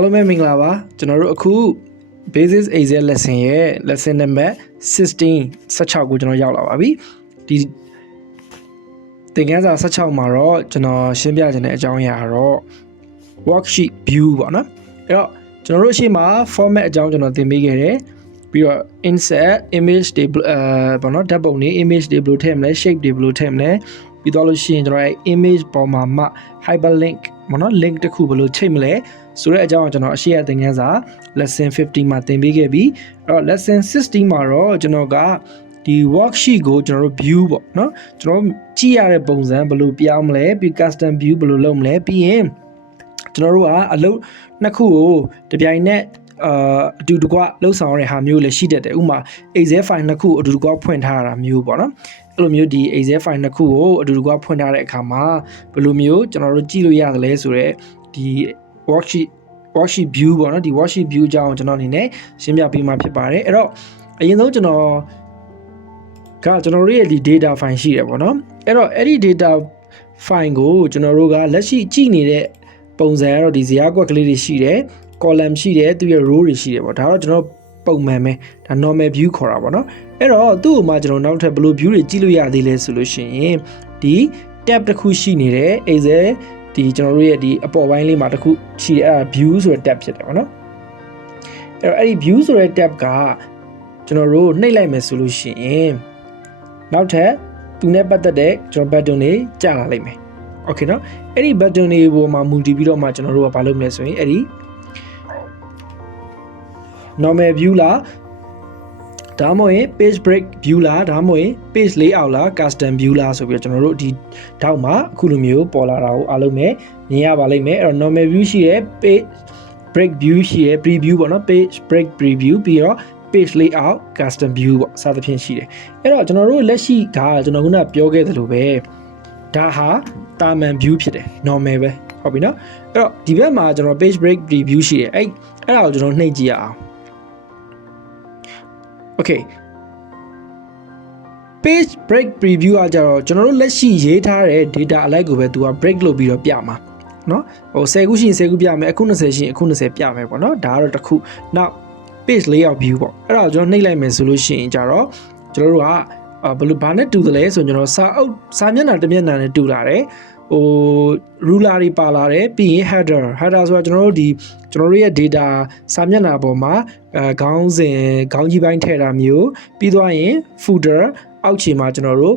အားလုံးပဲမင်္ဂလာပါကျွန်တော်တို့အခု basis ExcelLesson ရဲ့ lesson number 16ကိုကျွန်တော်ရောက်လာပါပြီဒီသင်ခန်းစာ16မှာတော့ကျွန်တော်ရှင်းပြခြင်းတဲ့အကြောင်းအရာကတော့ worksheet view ပေါ့နော်အဲ့တော့ကျွန်တော်တို့ရှေ့မှာ format အကြောင်းကျွန်တော်သင်ပေးခဲ့တယ်ပြီးတော့ insert image တွေပေါ့နော်ဓာတ်ပုံတွေ image တွေဘယ်လိုထည့်မလဲ shape တွေဘယ်လိုထည့်မလဲပြီးတော့လို့ရှိရင်ကျွန်တော် image ပေါ်မှာ hyperlink ပေါ့နော် link တစ်ခုဘယ်လိုချိန်မလဲဆိုတဲ့အကြောင်းကိုကျွန်တော်အရှိရသင်ခန်းစာ lesson 50မှာသင်ပေးခဲ့ပြီးအဲ့တော့ lesson 60မှာတော့ကျွန်တော်ကဒီ worksheet ကိုကျွန်တော်တို့ view ပေါ့နော်ကျွန်တော်ကြည့်ရတဲ့ပုံစံဘယ်လိုပြောင်းမလဲပြီး custom view ဘယ်လိုလုပ်မလဲပြီးရင်ကျွန်တော်တို့ကအလုပ်နှစ်ခုကိုတပြိုင်နက်အတူတကွလှုပ်ဆောင်ရတဲ့ဟာမျိုးလည်းရှိတတ်တယ်ဥပမာ Excel file နှစ်ခုအတူတကွဖွင့်ထားတာမျိုးပေါ့နော်အဲ့လိုမျိုးဒီ Excel file နှစ်ခုကိုအတူတကွဖွင့်ထားတဲ့အခါမှာဘယ်လိုမျိုးကျွန်တော်တို့ကြည့်လို့ရတယ်လဲဆိုတော့ဒီ worksheet view ပေါ့နော်ဒီ worksheet view အကြောင်းကျွန်တော်အနေနဲ့ရှင်းပြပေးမှာဖြစ်ပါတယ်အဲ့တော့အရင်ဆုံးကျွန်တော်တို့ရဲ့ဒီ data file ရှိတယ်ပေါ့နော်အဲ့တော့အဲ့ဒီ data file ကိုကျွန်တော်တို့ကလက်ရှိကြည့်နေတဲ့ပုံစံကတော့ဒီဇယားကွက်ကလေးတွေရှိတယ် column ရှိတယ်သူရဲ့ row တွေရှိတယ်ပေါ့ဒါတော့ကျွန်တော်ပုံမှန်ပဲဒါ normal view ခေါ်တာပေါ့နော်အဲ့တော့သူ့ကိုမှကျွန်တော်နောက်ထပ်ဘယ်လို view တွေကြည့်လို့ရသေးလဲဆိုလို့ရှိရင်ဒီ tab တစ်ခုရှိနေတယ် Excel ဒီကျွန်တော်တို့ရဲ့ဒီအပေါ်ပိုင်းလေးမှာတစ်ခုရှိတယ်အဲ့ဒါ view ဆိုတဲ့ tab ဖြစ်တယ်ပေါ့နော်အဲ့တော့အဲ့ဒီ view ဆိုတဲ့ tab ကကျွန်တော်တို့နှိပ်လိုက်မယ်ဆိုလို့ရှိရင်နောက်ထပ်သူနဲ့ပတ်သက်တဲ့ကျွန်တော် button တွေကြာလာလိမ့်မယ်โอเคเนาะအဲ့ဒီ button တွေပေါ်မှာမူတည်ပြီးတော့မှကျွန်တော်တို့ကဘာလုပ်မလဲဆိုရင်အဲ့ဒီ normal view လားဒါမှမဟုတ်ရင် page break view လားဒါမှမဟုတ်ရင် page layout လား custom view လားဆိုပြီးတော့ကျွန်တော်တို့ဒီထောက်မှာအခုလိုမျိုးပေါ်လာတာကိုအားလုံးပဲမြင်ရပါလိမ့်မယ်အဲ့တော့ normal view ရှိတယ် page break view ရှိတယ် preview ပေါ့နော် page break preview ပြီးတော့ page layout custom view ပေါ့စသဖြင့်ရှိတယ်အဲ့တော့ကျွန်တော်တို့လက်ရှိကကျွန်တော်ခုနပြောခဲ့သလိုပဲဒါဟာတာမန် view ဖြစ်တယ် normal ပဲဟုတ်ပြီနော်အဲ့တော့ဒီဘက်မှာကျွန်တော် page break preview ရှိတယ်အဲ့ဒါကိုကျွန်တော်နှိပ်ကြည့်ရအောင် okay page break preview ကကြတော့ကျွန်တော်တို့လက်ရှိရေးထားတဲ့ data အလိုက်ကိုပဲသူက break လုပ်ပြီးတော့ပြမှာเนาะဟို10ခုရှိရင်10ခုပြမယ်အခု20ရှိရင်အခု20ပြမယ်ပေါ့เนาะဒါကတော့တစ်ခုနောက် page layout view ပေါ့အဲ့ဒါကိုကျွန်တော်နှိပ်လိုက်မယ်ဆိုလို့ရှိရင်ကြတော့ကျွန်တော်တို့ကဘယ်လိုဘာနဲ့တူတယ်လဲဆိုကျွန်တော်စာမျက်နှာတစ်မျက်နှာနဲ့တူလာတယ်ဟို ruler တွေပါလာတယ်ပြီးရင် header ဆိုတာကျွန်တော်တို့ရဲ့ data စာမျက်နှာပေါ်မှာခေါင်းကြီးပိုင်းထည့်တာမျိုးပြီးသွားရင် footer အောက်ခြေမှာကျွန်တော်တို့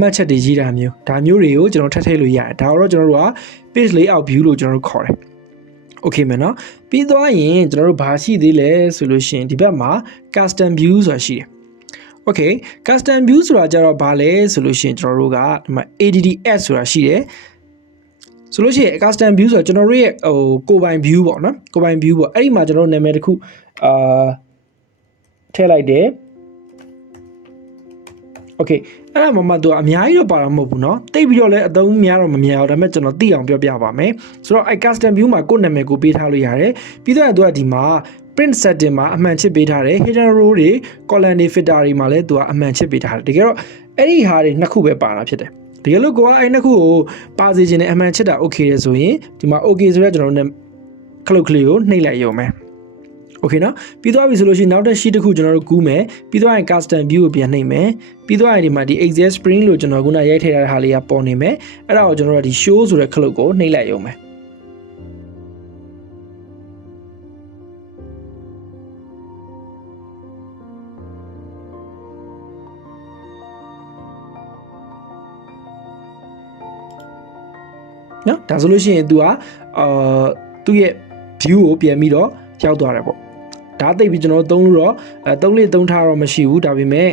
မှတ်ချက်တွေရေးတာမျိုးဒါမျိုးတွေကိုကျွန်တော်ထည့်လို့ရတယ်ဒါတော့ကျွန်တော်တို့က page layout view လို့ကျွန်တော်တို့ခေါ်တယ်โอเคမယ်နော်ပြီးသွားရင်ကျွန်တော်တို့ဘာရှိသေးလဲဆိုလို့ရှိရင်ဒီဘက်မှာ custom view ဆိုတာရှိတယ်โอเค custom view ဆိုတာကြတော့ဘာလဲဆိုလို့ရှိရင်ကျွန်တော်တို့ကဒီမှာ addဆိုတာရှိတယ်ဆိုလို့ရှိရင် custom view ဆိုတော့ကျွန်တော်တို့ရဲ့ဟိုကိုယ်ပိုင် view ပေါ့နော်ကိုယ်ပိုင် view ပေါ့အဲ့ဒီမှာကျွန်တော်တို့နာမည်တစ်ခုထည့်လိုက်တယ်โอเคအဲ့ဒါမှမတူအများကြီးတော့ပါတာမဟုတ်ဘူးเนาะတိတ်ပြီးတော့လည်းအသုံးများတော့မများဘူးဒါပေမဲ့ကျွန်တော်သိအောင်ပြောပြပါမယ်ဆိုတော့အဲ့ custom view မှာကိုယ့်နာမည်ကိုပေးထားလို့ရတယ်ပြီးတော့သူကဒီမှာ print setting မှာအမှန်ချစ်ပေးထားတယ် hidden row တွေ column တွေ filter တွေမှာလည်းသူကအမှန်ချစ်ပေးထားတယ်တကယ်တော့အဲ့ဒီဟာတွေနှစ်ခုပဲပါတာဖြစ်တယ်တကယ်လို့ကိုကအဲ့နှစ်ခုကိုပါစေခြင်းနဲ့အမှန်ချစ်တာ okay ရဆိုရင်ဒီမှာ okay ဆိုတော့ကျွန်တော်တို့ခလုတ်ကလေးကိုနှိပ်လိုက်ရုံပဲ okay နော်ပြီးသွားပြီဆိုလို့ရှိရင်နောက်တစ် sheet တစ်ခုကျွန်တော်တို့ကူးမယ်ပြီးသွားရင် custom view ကိုပြန်နှိပ်မယ်ပြီးသွားရင်ဒီမှာဒီ Excel spring လို့ကျွန်တော်ခုနရိုက်ထည့်ထားတဲ့ဟာလေးကပေါ်နေမယ်အဲ့ဒါကိုကျွန်တော်တို့ဒီ show ဆိုတဲ့ခလုတ်ကိုနှိပ်လိုက်ရုံပဲနော်ဒါဆိုလို့ရှိရင် तू ကသူ့ရဲ့ view ကိုပြန်ပြီးတော့ရောက်သွားတယ်ပေါ့ဒါသိပြီးကျွန်တော်သုံးလို့တော့သုံးထားတော့မရှိဘူးဒါပေမဲ့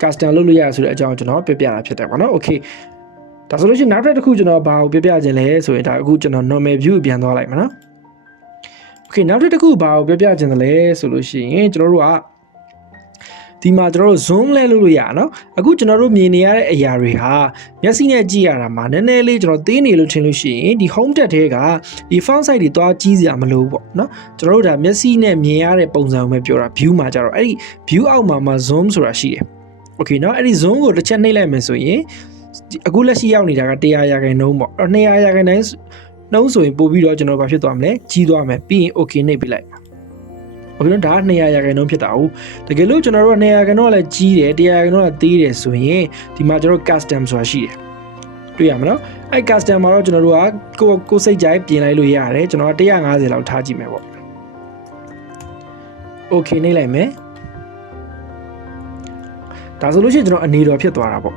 custom လုပ်လို့ရဆိုတဲ့အကြောင်းကျွန်တော်ပြပြတာဖြစ်တယ်ပေါ့နော် okay ဒါဆိုလို့ရှိရင်နောက်တစ်ခုကျွန်တော်ဘာကိုပြပြခြင်းလဲဆိုရင်ဒါအခုကျွန်တော် normal view ကိုပြန်သွားလိုက်မှာနော် okay နောက်တစ်ခုဘာကိုပြပြခြင်းလဲဆိုလို့ရှိရင်ကျွန်တော်တို့ကဒီမှာကျွန်တော်တို့ zoom လဲလုပ်လို့ရနော်အခုကျွန်တော်တို့မြင်နေရတဲ့အရာတွေဟာမျက်စိနဲ့ကြည့်ရတာမှာနည်းနည်းလေးကျွန်တော်သိနေလို့ထင်လို့ရှိရင်ဒီ home tab ထဲကဒီ font size တွေတွားကြီးစရာမလိုဘူးပေါ့နော်ကျွန်တော်တို့ဒါမျက်စိနဲ့မြင်ရတဲ့ပုံစံကိုပဲပြောတာ view မှာကြတော့အဲ့ဒီ view အောက်မှာ zoom ဆိုတာရှိတယ် okay နော်အဲ့ဒီ zoom ကိုတစ်ချက်နှိပ်လိုက်မယ်ဆိုရင်အခုလက်ရှိရောက်နေတာက100%ပေါ့200% နှုံးဆိုရင်ပို့ပြီးတော့ကျွန်တော်ဘာဖြစ်သွားမလဲကြီးသွားမယ်ပြီးရင် okay နှိပ်ပြလိုက်โอเคနော်ဒါက200ရာခိုင်နှုန်းဖြစ်တာဟုတ်တကယ်လို့ကျွန်တော်တို့200ရာခိုင်နှုန်းကလည်းကြီးတယ်100ရာခိုင်နှုန်းကသေးတယ်ဆိုရင်ဒီမှာကျွန်တော် custom ဆိုတာရှိတယ်တွေ့ရမလားအဲ့ custom မှာတော့ကျွန်တော်တို့ကကိုစိတ်ကြိုက်ပြင်လိုက်လို့ရတယ်ကျွန်တော်က150လောက်ထားကြည့်မယ်ပေါ့ okay နှိပ်လိုက်မယ်ဒါဆိုလို့ရှိရင်ကျွန်တော်အနေတော်ဖြစ်သွားတာပေါ့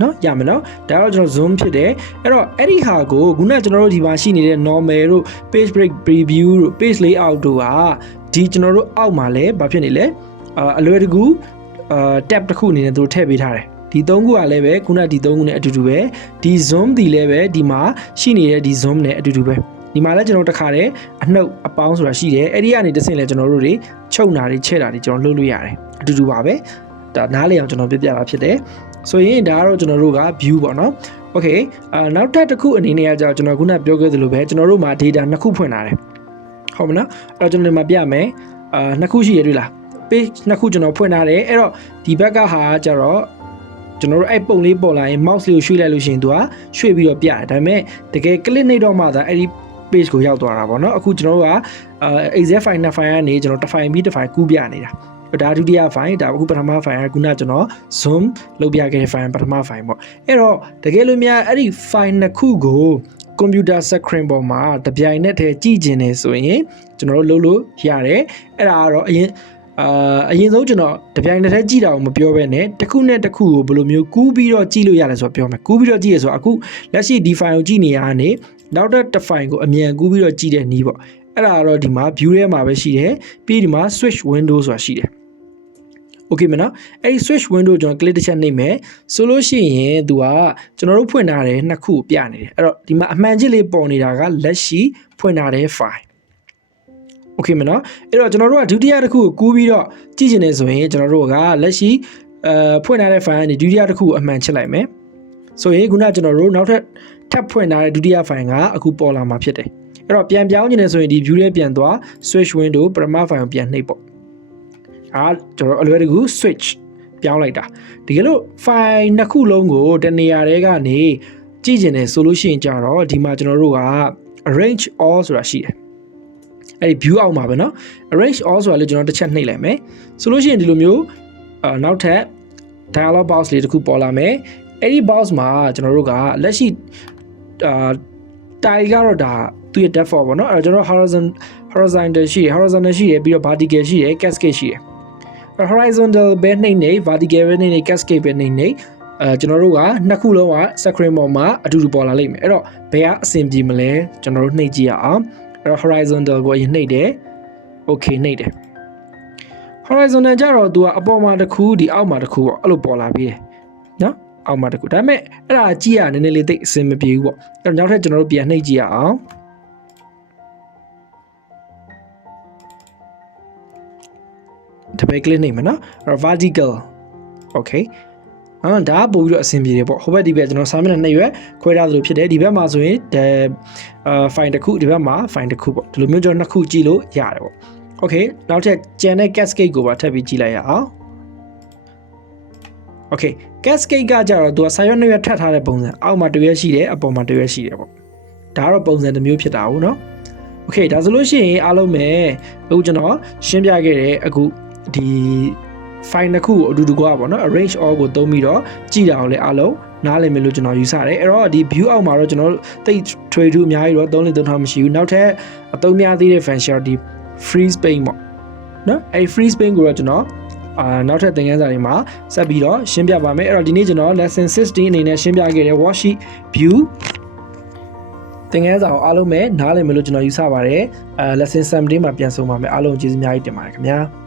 နော်ရမယ်နော်ဒါတော့ကျွန်တော် zoom ဖြစ်တယ်အဲ့တော့အဲ့ဒီဟာကိုခုနကကျွန်တော်တို့ဒီမှာရှိနေတဲ့ normal တို့ page break preview တို့ page layout တို့ဟာဒီကျွန်တော်တို့အောက်မှာလည်းဘာဖြစ်နေလဲအလွယ်တကူtab တစ်ခုအနေနဲ့သူတို့ထည့်ပေးထားတယ်ဒီ3ခုကလည်းပဲခုနဒီ3ခုနဲ့အတူတူပဲဒီ zoom ဒီလည်းပဲဒီမှာရှိနေတဲ့ဒီ zoom နဲ့အတူတူပဲဒီမှာလည်းကျွန်တော်တခါတည်းအနှုတ်အပေါင်းဆိုတာရှိတယ်အဲ့ဒီကနေတစ်ဆင့်လဲကျွန်တော်တို့တွေချုပ်တာတွေချဲ့တာတွေကျွန်တော်လုပ်လို့ရတယ်အတူတူပါပဲဒါနားလည်အောင်ကျွန်တော်ပြပြတာဖြစ်တယ်ဆိုရင်ဒါကတော့ကျွန်တော်တို့က view ပေါ့နော် okay နောက်ထပ်တစ်ခုအနေနဲ့ကကြောင့်ကျွန်တော်ခုနပြောခဲ့သလိုပဲကျွန်တော်တို့မှာ data နှစ်ခုဖွင့်လာတယ်ဟုတ်မလားအဲ့တော့ကျွန်တော်ဒီမှာပြမယ်နှစ်ခုရှိရတွေ့လား page နှစ်ခုကျွန်တော်ဖွင့်ထားတယ်အဲ့တော့ဒီဘက်ကဟာကျတော့ကျွန်တော်တို့အဲ့ပုံလေးပေါ်လာရင် mouse လေးကိုရွှေ့လိုက်လို့ရှိရင်သူကရွှေ့ပြီးတော့ပြတယ်ဒါပေမဲ့တကယ် click နေတော့မှသာအဲ့ဒီ page ကိုရောက်သွားတာပေါ့နော်အခုကျွန်တော်တို့ကexcel file နှစ် file ကနေကျွန်တော်တစ် file ပြီးတစ် file ကူးပြနေတာဒါဒုတိယ file ဒါအခုပထမ file ကခုနကျွန်တော် zoom လုပ်ပြခဲ့တဲ့ file ပထမ file ပေါ့အဲ့တော့တကယ်လို့များအဲ့ဒီ file နှစ်ခုကို computer screen ပေါ်မှာတပြိုင်နက်တည်းကြည့်ကျင်နေဆိုရင်ကျွန်တော်တို့လုပ်လို့ရတယ်အဲ့ဒါကတော့အရင်ဆုံးကျွန်တော်တပြိုင်နက်တည်းကြည့်တာကိုမပြောဘဲနဲ့တစ်ခုနဲ့တစ်ခုကိုဘယ်လိုမျိုးကူးပြီးတော့ကြည့်လို့ရတယ်ဆိုတော့ပြောမယ်ကူးပြီးတော့ကြည့်ရဆိုတော့အခုလက်ရှိဒီ file ကိုကြည့်နေရတာနေနောက်တစ် file ကိုအမြန်ကူးပြီးတော့ကြည့်တဲ့နည်းပေါ့အဲ့ဒါကတော့ဒီမှာ view ထဲမှာပဲရှိတယ်ပြီးဒီမှာ switch window ဆိုတာရှိတယ်okay မနော်အဲ့ဒီ switch window ကျွန်တော် click တစ်ချက်နှိပ်မယ်ဆိုလို့ရှိရင်သူကကျွန်တော်တို့ဖွင့်ထားတဲ့နှစ်ခုကိုပြနေတယ်အဲ့တော့ဒီမှာအမှန်ချစ်လေးပေါ်နေတာကလက်ရှိဖွင့်ထားတဲ့ file okay မနော်အဲ့တော့ကျွန်တော်တို့ကဒုတိယတစ်ခုကိုကူးပြီးတော့ကြည့်ချင်နေဆိုရင်ကျွန်တော်တို့ကလက်ရှိဖွင့်ထားတဲ့ file ကနေဒုတိယတစ်ခုကိုအမှန်ချစ်လိုက်မယ်ဆိုရင်ခုနကျွန်တော်တို့နောက်ထပ်ဖွင့်ထားတဲ့ဒုတိယ file ကအခုပေါ်လာမှာဖြစ်တယ်အဲ့တော့ပြန်ပြောင်းချင်နေဆိုရင်ဒီ view ထဲပြန်သွား switch window ပထမ file ကိုပြန်နှိပ်ပေါ့ကျွန်တော်အလွယ်တကူ switch ပြောင်းလိုက်တာတကယ်လို့ file နှစ်ခုလုံးကိုတနေရာတွေကနေကြည့်ကျင်တယ်ဆိုလို့ရှိရင်ကြတော့ဒီမှာကျွန်တော်တို့က arrange all ဆိုတာရှိတယ်အဲ့ဒီ view အောက်မှာပဲเนาะ arrange all ဆိုတာလည်းကျွန်တော်တစ်ချက်နှိပ်လိုက်မယ်ဆိုလို့ရှိရင်ဒီလိုမျိုးနောက်ထပ် dialog box လေးတစ်ခုပေါ်လာမယ်အဲ့ဒီ box မှာကျွန်တော်တို့ကလက်ရှိတိုင်ကတော့ဒါသူ့ရဲ့ default ပေါ့เนาะအဲ့တော့ကျွန်တော် horizontal ရှိတယ် horizontal ရှိတယ်ပြီးတော့ vertical ရှိတယ် cascade ရှိတယ်horizontal ပဲနှိပ်နေ vertical ပဲနှိပ်နေ cascade ပဲနှိပ်နေကျွန်တော်တို့ကနှစ်ခုလုံးက screen ပေါ်မှာအတူတူပေါ်လာလိမ့်မယ်အဲ့တော့ဘယ်ကအဆင်ပြေမလဲကျွန်တော်တို့နှိပ်ကြည့်ရအောင်အဲ့တော့ horizontal ကိုအရင်နှိပ်တယ် okay နှိပ်တယ် horizontal ကြတော့သူကအပေါ်မှာတစ်ခုဒီအောက်မှာတစ်ခုပေါ့အဲ့လိုပေါ်လာပြီးတယ်နော်အောက်မှာတစ်ခုဒါပေမဲ့အဲ့ဒါကြည့်ရနည်းနည်းလေးသိအဆင်မပြေဘူးပေါ့အဲ့တော့နောက်ထပ်ကျွန်တော်တို့ပြန်နှိပ်ကြည့်ရအောင်တပည့် click နှိပ်မယ်နော်အဲ့တော့ vertical okay ဒါပို့ပြီးတော့အဆင်ပြေတယ်ပေါ့ဟိုဘက်ဒီဘက်ကျွန်တော်စာမျက်နှာ2ရွက်ခွဲထားသလိုဖြစ်တယ်ဒီဘက်မှာဆိုရင်file တစ်ခုဒီဘက်မှာ file တစ်ခုပေါ့ဒီလိုမျိုးကျွန်တော်နှစ်ခုကြည့်လို့ရတယ်ပေါ့ okay နောက်ထပ်ကျန်တဲ့ cascade ကိုပါထပ်ပြီးကြည့်လိုက်ရအောင် okay cascade ကကြတော့သူကစာရွက်2ရွက်ထပ်ထားတဲ့ပုံစံအောက်မှာ1ရွက်ရှိတယ်အပေါ်မှာ1ရွက်ရှိတယ်ပေါ့ဒါကတော့ပုံစံတစ်မျိုးဖြစ်တာဟုတ်နော် okay ဒါဆိုလို့ရှိရင်အားလုံးပဲအခုကျွန်တော်ရှင်းပြခဲ့တဲ့အခုဒီ file နှစ်ခုကိုအတူတူကပေါ့နော် arrange all ကိုသုံးပြီးတော့ကြည့်တာအောင်လေအားလုံးနားလည်မယ်လို့ကျွန်တော်ယူဆတယ်အဲ့တော့ဒီ view အောက်မှာတော့ကျွန်တော်တိတ် trade အများကြီးတော့သုံးထားမရှိဘူးနောက်ထပ်အသုံးများသေးတဲ့ function ဒီ freeze pane ပေါ့နော်အဲ့ freeze pane ကိုတော့ကျွန်တော်နောက်ထပ်သင်ခန်းစာတွေမှာဆက်ပြီးတော့ရှင်းပြပါမယ်အဲ့တော့ဒီနေ့ကျွန်တော် lesson 16အနေနဲ့ရှင်းပြခဲ့တဲ့ worksheet view သင်ခန်းစာကိုအားလုံးပဲနားလည်မယ်လို့ကျွန်တော်ယူဆပါတယ်lesson 17မှာပြန်ဆုံပါမယ်အားလုံးကျေးဇူးအများကြီးတင်ပါတယ်ခင်ဗျာ